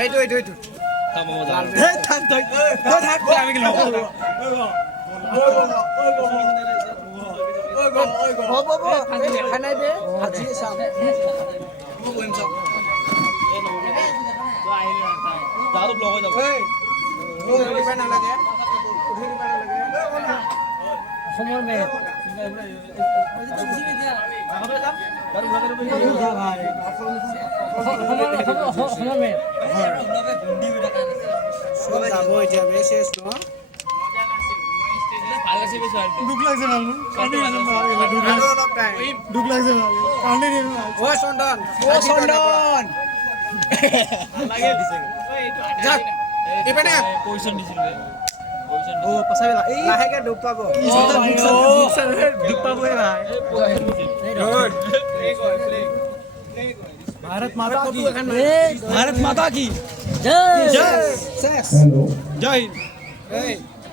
এইটো আমি কি লব খানাই দে ভাজি চাম যাও ব্লগ হৈ যাব অসমৰ মেট যাব এতিয়া বেশেষ ন দুখ লাগছে না দুখ লাগছে ও চন্দন লাগে দিছে যাক এবারে পয়সা দিছিল ও পাছা বেলা এই লাহেকে ডুব পাব ডুব পাব ভাই भारत माता की भारत माता की जय जय जय